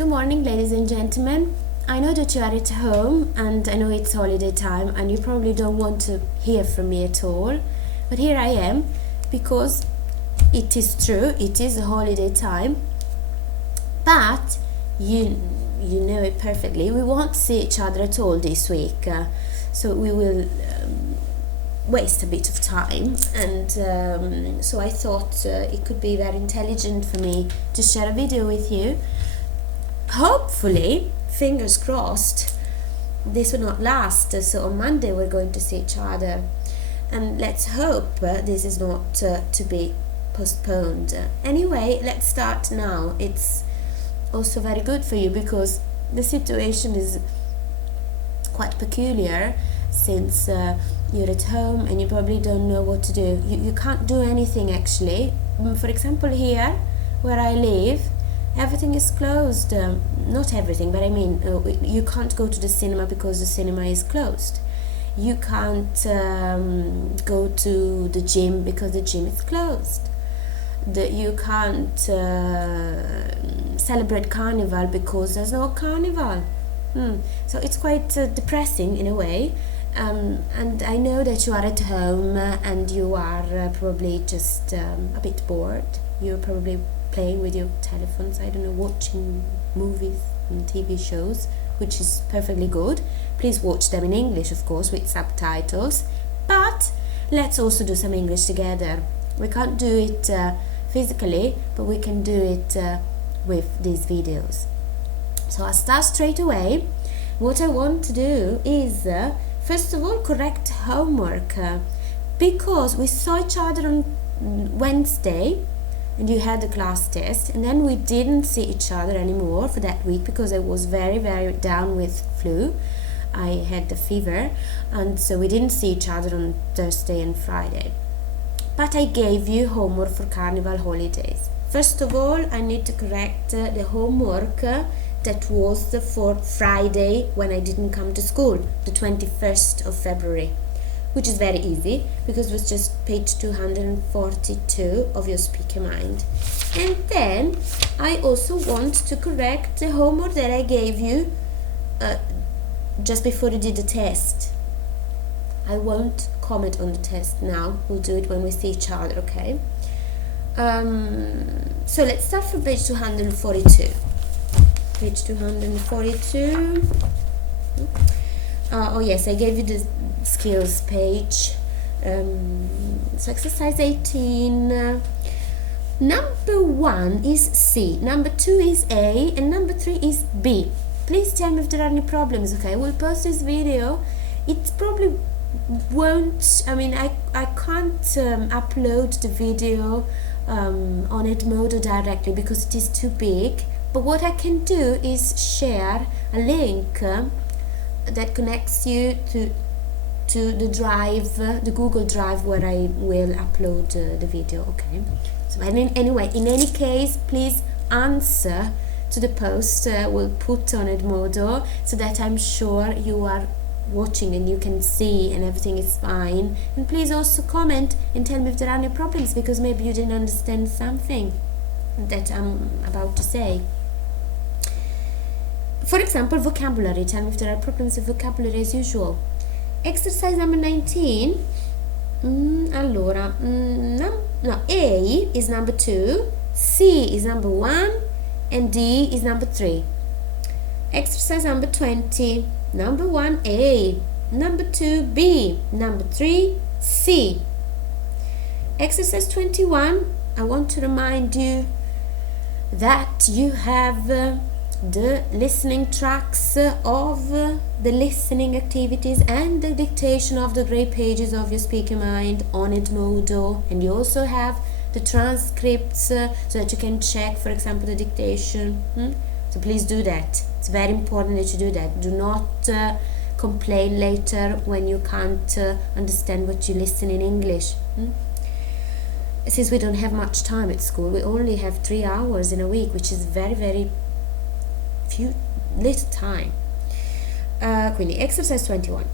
Good morning, ladies and gentlemen. I know that you are at home and I know it's holiday time and you probably don't want to hear from me at all, but here I am because it is true, it is a holiday time, but you know it perfectly. We won't see each other at all this week, so we will waste a bit of time, and so I thought it could be very intelligent for me to share a video with you. Hopefully, fingers crossed, this will not last, so on Monday we're going to see each other, and let's hope this is not to be postponed. Anyway, let's start now. It's also very good for you because the situation is quite peculiar, since you're at home and you probably don't know what to do. You can't do anything actually. For example, here where I live, everything is closed. Not everything, but I mean you can't go to the cinema because the cinema is closed. You can't go to the gym because the gym is closed. You can't celebrate carnival because there's no carnival. So it's quite depressing in a way, and I know that you are at home and you are probably just a bit bored. You're probably playing with your telephones, I don't know, watching movies and TV shows, which is perfectly good. Please watch them in English, of course, with subtitles, but let's also do some English together. We can't do it physically, but we can do it with these videos. So I'll start straight away. What I want to do is first of all correct homework, because we saw each other on Wednesday and you had the class test, and then we didn't see each other anymore for that week because I was very down with flu. I had the fever, and so we didn't see each other on Thursday and Friday. But I gave you homework for carnival holidays. First of all, I need to correct the homework that was for Friday when I didn't come to school, the 21st of February, which is very easy because it was just page 242 of your Speaker Mind. And then I also want to correct the homework that I gave you just before you did the test. I won't comment on the test now, we'll do it when we see each other, okay? So let's start from page 242. Page 242. Oh yes, I gave you the skills page. So exercise 18. Number 1 is C, number 2 is A, and number 3 is B. Please tell me if there are any problems, okay? We'll post this video. It probably won't, I mean, I can't upload the video on Edmodo directly because it is too big, but what I can do is share a link that connects you to the drive, the Google Drive, where I will upload the video, okay? So anyway, in any case, please answer to the post we'll put on Edmodo, so that I'm sure you are watching and you can see and everything is fine. And please also comment and tell me if there are any problems, because maybe you didn't understand something that I'm about to say. For example, vocabulary. Tell me if there are problems with vocabulary as usual. Exercise number 19. Allora, no, A is number 2, C is number 1, and D is number 3. Exercise number 20. Number 1 A, number 2 B, number 3 C. Exercise 21. I want to remind you that you have the listening tracks of the listening activities and the dictation of the grey pages of your Speaker Mind on Edmodo, and you also have the transcripts so that you can check, for example, the dictation. So please do that. It's very important that you do that. Do not complain later when you can't understand what you listen in English. Since we don't have much time at school, we only have 3 hours in a week, which is very little time. Quindi exercise 21.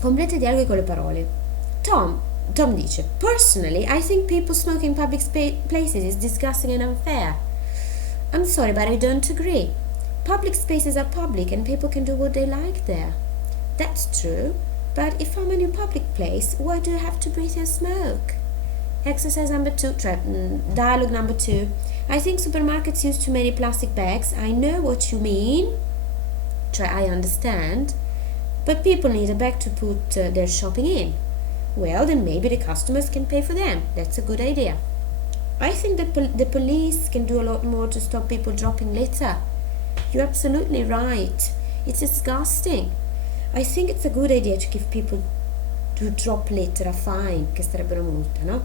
Completa i dialoghi con le parole. Tom dice, personally, I think people smoking in public places is disgusting and unfair. I'm sorry, but I don't agree. Public spaces are public and people can do what they like there. That's true, but if I'm in a public place, why do I have to breathe your smoke? Exercise number 2, dialogue number 2. I think supermarkets use too many plastic bags. I know what you mean. I understand. But people need a bag to put their shopping in. Well, then maybe the customers can pay for them. That's a good idea. I think that the police can do a lot more to stop people dropping litter. You're absolutely right. It's disgusting. I think it's a good idea to give people who drop litter a fine, che sarebbero multe, no?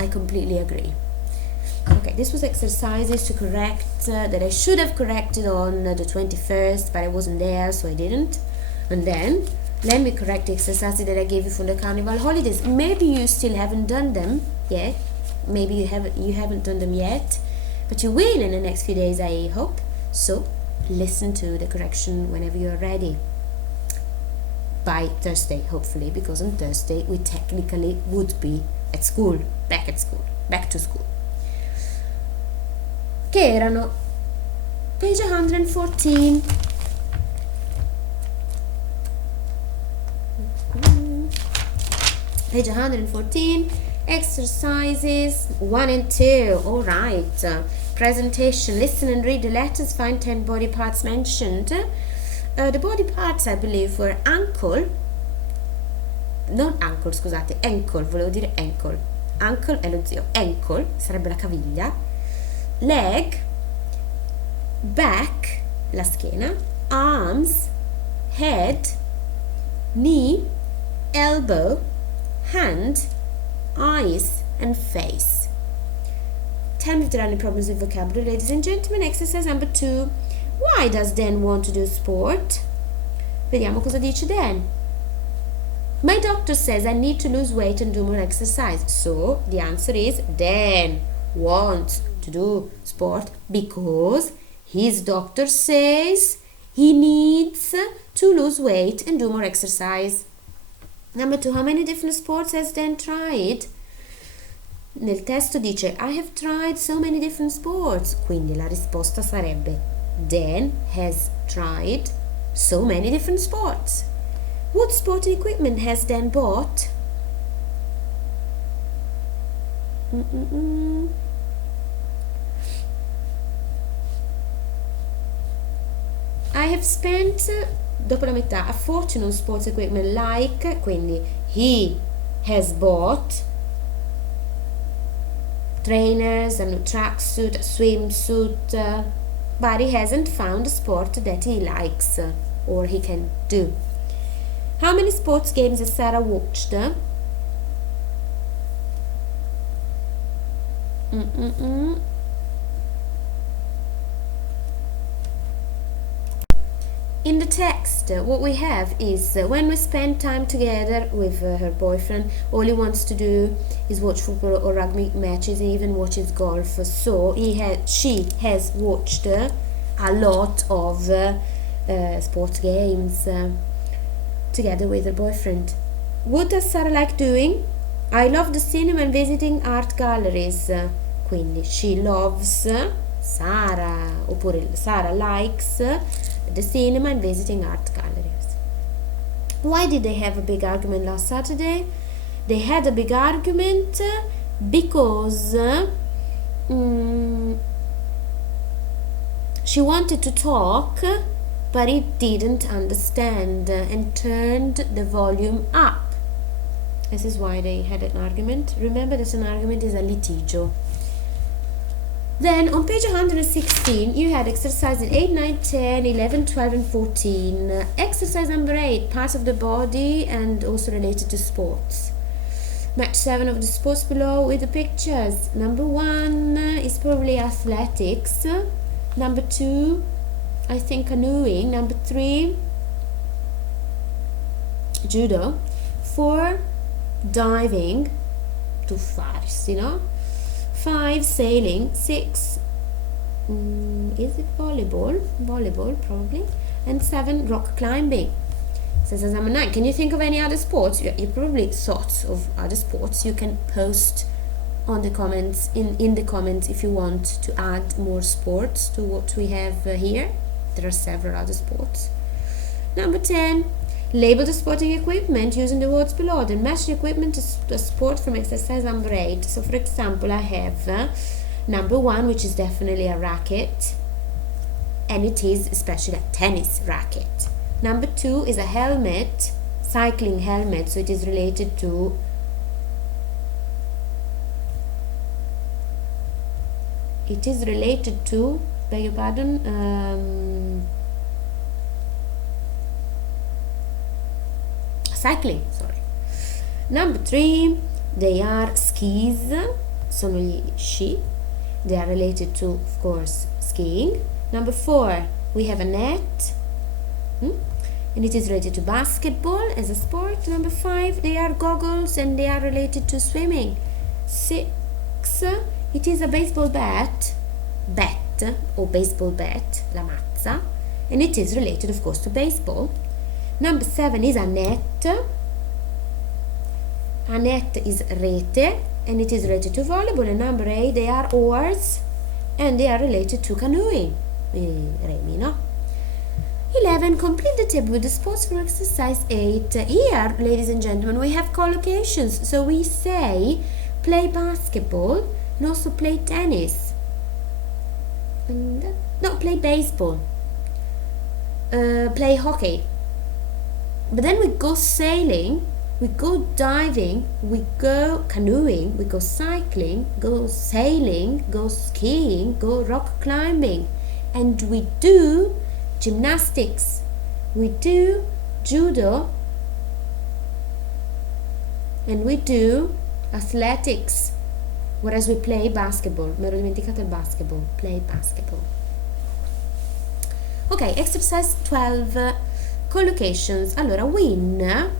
I completely agree. Okay, this was exercises to correct that I should have corrected on the 21st, but I wasn't there, so I didn't. And then let me correct the exercises that I gave you for the carnival holidays. Maybe you still haven't done them yet. Maybe you haven't done them yet, but you will in the next few days, I hope. So listen to the correction whenever you're ready. By Thursday, hopefully, because on Thursday we technically would be at school, back to school. Che erano page 114. Page 114, exercises 1 and 2. All right. Presentation. Listen and read the letters. Find 10 body parts mentioned. The body parts, I believe, were ankle. Non ankle, scusate. Ankle, volevo dire ankle. Ankle è lo zio. Ankle sarebbe la caviglia. Leg. Back, la schiena. Arms. Head. Knee. Elbow. Hand, eyes, and face. Tell me if there are any problems with vocabulary, ladies and gentlemen. Exercise number 2. Why does Dan want to do sport? Vediamo cosa dice Dan. My doctor says I need to lose weight and do more exercise. So the answer is Dan wants to do sport because his doctor says he needs to lose weight and do more exercise. Number 2, how many different sports has Dan tried? Nel testo dice I have tried so many different sports. Quindi la risposta sarebbe Dan has tried so many different sports. What sporting equipment has Dan bought? I have spent, dopo la metà, a fortune on sports equipment like, quindi he has bought trainers and a tracksuit, a swimsuit, but he hasn't found a sport that he likes or he can do. How many sports games has Sarah watched? In the text, what we have is when we spend time together with her boyfriend, all he wants to do is watch football or rugby matches and even watches golf. So she has watched a lot of sports games together with her boyfriend. What does Sarah like doing? I love the cinema and visiting art galleries. Quindi she loves, Sarah, oppure Sarah likes the cinema and visiting art galleries. Why did they have a big argument last Saturday? They had a big argument because she wanted to talk, but he didn't understand and turned the volume up. This is why they had an argument. Remember that an argument is a litigio. Then on page 116 you had exercises 8, 9, 10, 11, 12 and 14. Exercise number 8, parts of the body and also related to sports. Match 7 of the sports below with the pictures. Number 1 is probably athletics. Number 2, I think canoeing. Number 3, judo. 4, diving. Tuffarsi, no? 5, sailing. 6, is it volleyball? Volleyball, probably. And 7, rock climbing. Says number 9. Can you think of any other sports? You probably thought of other sports. You can post on the comments, in the comments, if you want to add more sports to what we have here. There are several other sports. Number 10, label the sporting equipment using the words below. Then match the equipment to a sport from exercise number 8. So for example, I have number 1, which is definitely a racket, and it is especially a tennis racket. Number 2 is a helmet, cycling helmet, so it is related to beg your pardon, cycling, sorry. Number 3, they are skis, sono gli sci, they are related to, of course, skiing. Number 4, we have a net, and it is related to basketball as a sport. Number 5, they are goggles and they are related to swimming. 6, it is a baseball bat or baseball bat, la mazza, and it is related, of course, to baseball. Number 7 is a net. A net is rete, and it is related to volleyball. And number 8, they are oars, and they are related to canoeing. Remi, no? 11, complete the table with the sports for exercise 8. Here, ladies and gentlemen, we have collocations. So we say play basketball and also play tennis. And, no, play baseball. Play hockey. But then we go sailing, we go diving, we go canoeing, we go cycling, go sailing, go skiing, go rock climbing. And we do gymnastics, we do judo, and we do athletics, whereas we play basketball. Mi ero dimenticata il basketball. Play basketball. Ok, exercise 12, collocations. Allora, win,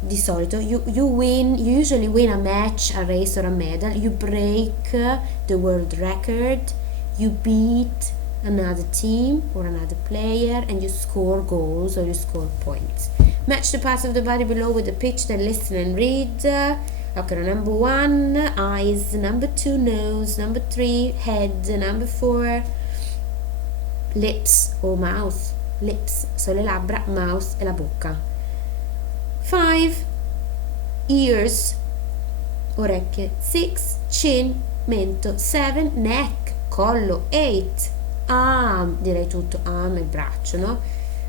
di solito you usually win a match, a race or a medal. You break the world record, you beat another team or another player, and you score goals or you score points. Match the parts of the body below with the pitch, then listen and read. Okay, number 1, eyes. Number 2, nose. Number 3, head. Number 4, lips or mouth. Lips, so le labbra, mouth e la bocca. 5, ears, orecchie. 6, chin, mento. 7, neck, collo. 8, arm, direi tutto, arm è il braccio, no?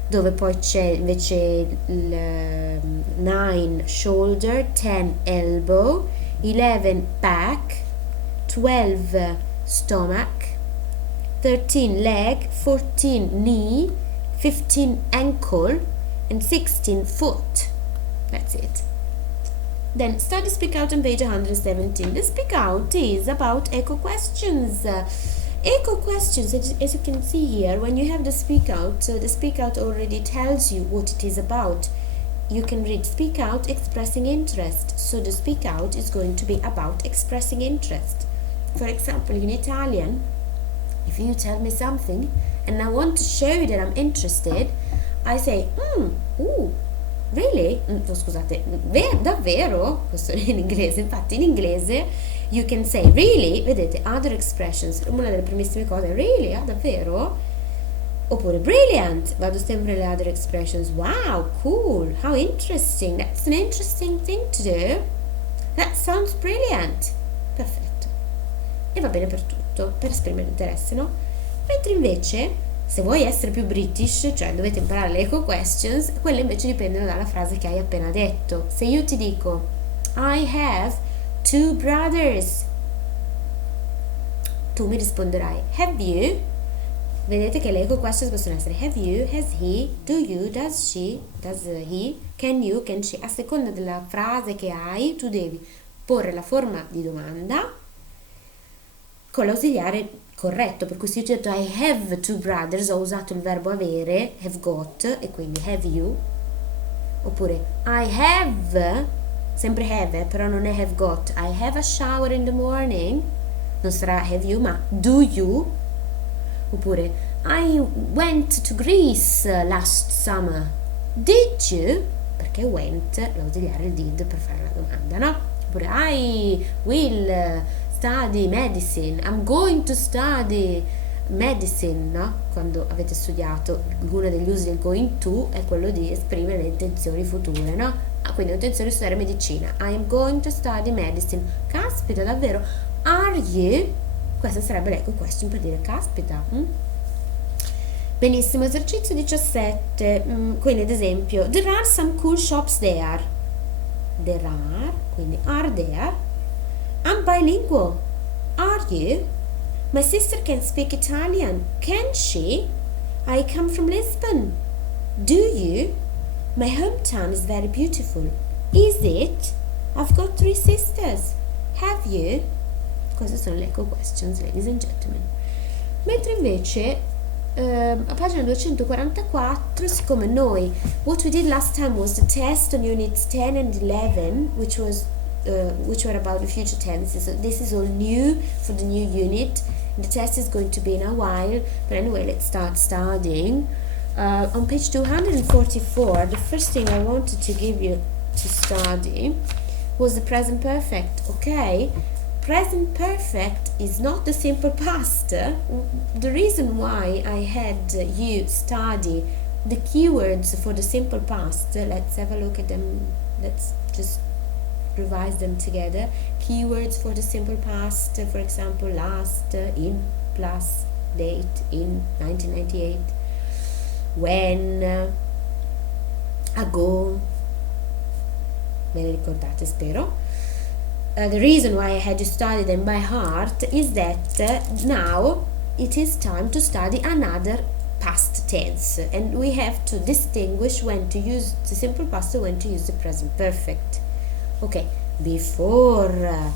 Dove poi c'è invece il 9, shoulder. 10, elbow. 11, back. 12, stomach. 13, leg. 14, knee. 15, ankle. And 16, foot. That's it. Then study Speak Out on page 117. The Speak Out is about echo questions. Echo questions, as you can see here, when you have the Speak Out, the Speak Out already tells you what it is about. You can read Speak Out expressing interest. So the Speak Out is going to be about expressing interest. For example, in Italian, if you tell me something and I want to show you that I'm interested, I say, really? Scusate, davvero? Questo in inglese. Infatti in inglese you can say really, vedete, other expressions. Una delle primissime cose, really? Davvero? Oppure brilliant, vado sempre alle other expressions. Wow, cool, how interesting, that's an interesting thing to do. That sounds brilliant. Perfetto. E va bene per tutto, per esprimere interesse, no? Mentre invece, se vuoi essere più British, cioè dovete imparare le echo questions, quelle invece dipendono dalla frase che hai appena detto. Se io ti dico I have 2 brothers, tu mi risponderai have you? Vedete che le echo questions possono essere have you, has he, do you, does she, does he, can you, can she. A seconda della frase che hai, tu devi porre la forma di domanda con l'ausiliare corretto. Per cui se io ti ho detto I have 2 brothers, ho usato il verbo avere, have got, e quindi have you. Oppure I have, sempre have, però non è have got. I have a shower in the morning, non sarà have you ma do you. Oppure I went to Greece last summer, did you? Perché went, l'ausiliare il did per fare la domanda, no? oppure I will study medicine, I'm going to study medicine, no? Quando avete studiato, uno degli usi del going to è quello di esprimere le intenzioni future, no? Quindi ho intenzione di studiare medicina, I am going to study medicine. Caspita, davvero? Are you? Questa sarebbe l'eco question per dire caspita. Benissimo, esercizio 17. Quindi ad esempio, there are some cool shops there. There are, quindi are there. I'm bilingual. Are you? My sister can speak Italian. Can she? I come from Lisbon. Do you? My hometown is very beautiful. Is it? I've got 3 sisters. Have you? Queste sono le eco questions, ladies and gentlemen. Mentre invece a pagina 244, siccome noi what we did last time was the test on units 10 and 11, which were about the future tenses, so this is all new for the new unit. The test is going to be in a while, but anyway, let's start studying. On page 244, the first thing I wanted to give you to study was the present perfect, okay? Present perfect is not the simple past. The reason why I had you study the keywords for the simple past, let's have a look at them, let's just revise them together. Keywords for the simple past, for example, last, in, plus, date, in, 1998, when, ago, ve le ricordate spero. The reason why I had to study them by heart is that now it is time to study another past tense, and we have to distinguish when to use the simple past and when to use the present perfect. Okay, before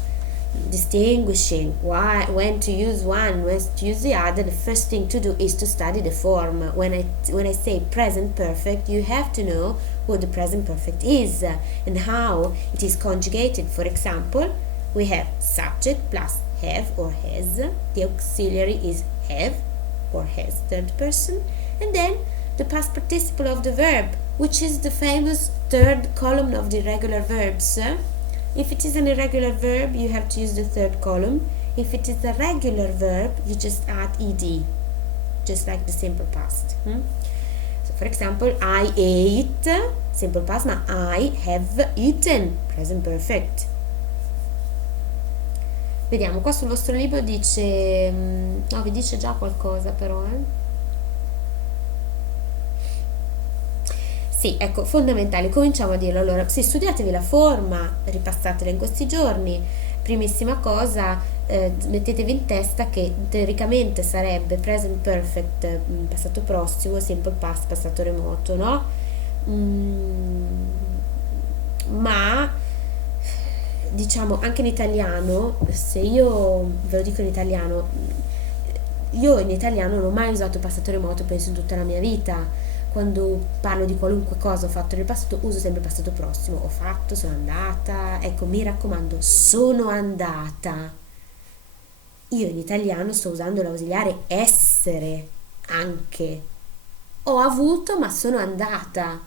distinguishing when to use one, when to use the other, the first thing to do is to study the form. When I say present perfect, you have to know what the present perfect is and how it is conjugated. For example, we have subject plus have or has. The auxiliary is have or has, third person, and then the past participle of the verb, which is the famous third column of the irregular verbs. If it is an irregular verb, you have to use the third column. If it is a regular verb, you just add ed, just like the simple past. So for example, I ate, simple past, ma I have eaten, present perfect. Vediamo, qua sul vostro libro dice, no, vi dice già qualcosa però, Sì, ecco, fondamentale, cominciamo a dirlo. Allora, sì, studiatevi la forma, ripassatela in questi giorni. Primissima cosa, mettetevi in testa che teoricamente sarebbe present perfect, passato prossimo, simple past, passato remoto, no? Ma diciamo anche in italiano, se io ve lo dico in italiano, io in italiano non ho mai usato passato remoto, penso in tutta la mia vita. Quando parlo di qualunque cosa ho fatto nel passato, uso sempre passato prossimo. Ho fatto, sono andata. Ecco, mi raccomando, sono andata. Io in italiano sto usando l'ausiliare essere anche. Ho avuto, ma sono andata.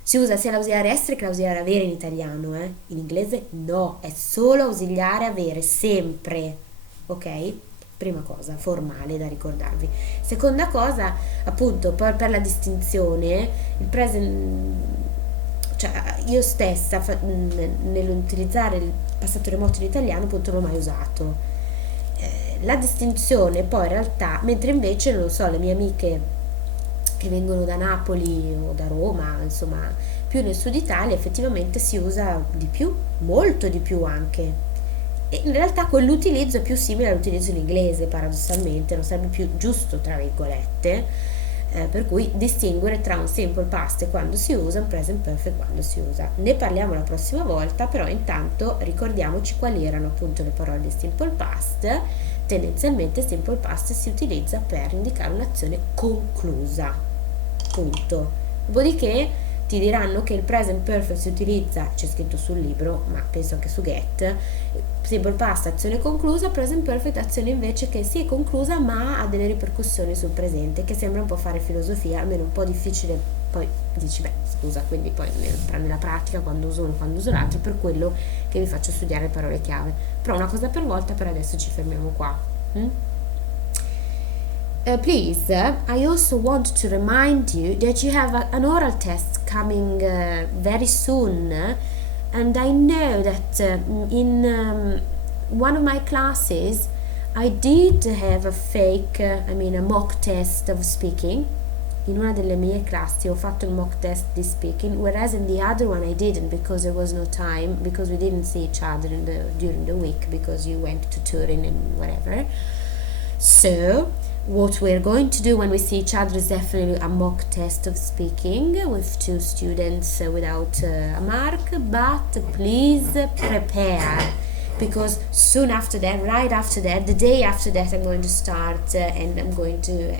Si usa sia l'ausiliare essere che l'ausiliare avere in italiano, In inglese no, è solo ausiliare avere, sempre. Ok? Prima cosa, formale da ricordarvi. Seconda cosa, appunto, per la distinzione, il present, cioè io stessa nell'utilizzare il passato remoto in italiano, appunto, non l'ho mai usato. La distinzione poi in realtà, mentre invece, non lo so, le mie amiche che vengono da Napoli o da Roma, insomma, più nel sud Italia, effettivamente si usa di più, molto di più anche. E in realtà quell'utilizzo è più simile all'utilizzo in inglese, paradossalmente, non sarebbe più giusto, tra virgolette, per cui distinguere tra un simple past quando si usa, un present perfect quando si usa. Ne parliamo la prossima volta, però intanto ricordiamoci quali erano appunto le parole di simple past. Tendenzialmente simple past si utilizza per indicare un'azione conclusa, punto. Dopodiché ti diranno che il present perfect si utilizza, c'è scritto sul libro, ma penso anche su Get, simple past azione conclusa, present perfect azione invece che sì è conclusa ma ha delle ripercussioni sul presente, che sembra un po' fare filosofia, almeno un po' difficile poi dici beh scusa, quindi poi nella pratica quando uso uno, quando uso l'altro, per quello che vi faccio studiare le parole chiave. Però una cosa per volta, per adesso ci fermiamo qua. Please, I also want to remind you that you have an oral test coming very soon, and I know that in one of my classes I did have a fake, a mock test of speaking. In una delle mie classi ho fatto il mock test di speaking, whereas in the other one I didn't, because there was no time, because we didn't see each other during the week, because you went to Turin and whatever. So what we're going to do when we see each other is definitely a mock test of speaking with 2 students without a mark, but please prepare, because soon after that, right after that, the day after that, I'm going to start and I'm going to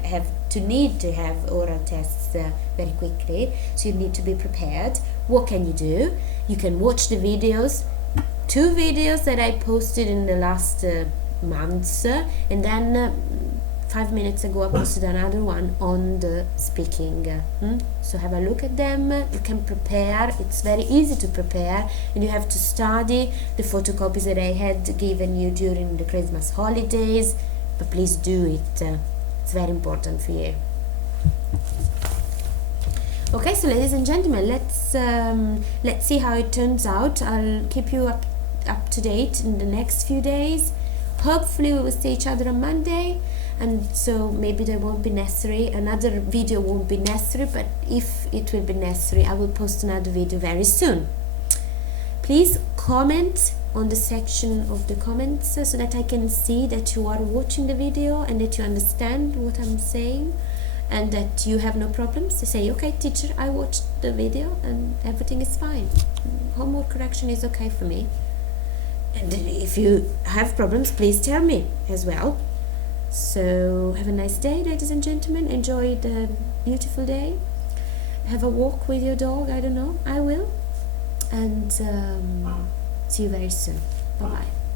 need to have oral tests very quickly, so you need to be prepared. What can you do? You can watch the videos, 2 videos that I posted in the last months, and then 5 minutes ago I posted another one on the speaking. So have a look at them. You can prepare. It's very easy to prepare, and you have to study the photocopies that I had given you during the Christmas holidays, but please do it. It's very important for you. Okay, so ladies and gentlemen, let's see how it turns out. I'll keep you up to date in the next few days. Hopefully we will see each other on Monday, and so maybe there won't be necessary, another video won't be necessary, but if it will be necessary, I will post another video very soon. Please comment on the section of the comments so that I can see that you are watching the video and that you understand what I'm saying, and that you have no problems to say, okay teacher, I watched the video and everything is fine. Homework correction is okay for me. And if you have problems, please tell me as well. So have a nice day, ladies and gentlemen. Enjoy the beautiful day. Have a walk with your dog. I don't know, I will. And see you very soon. Bye bye.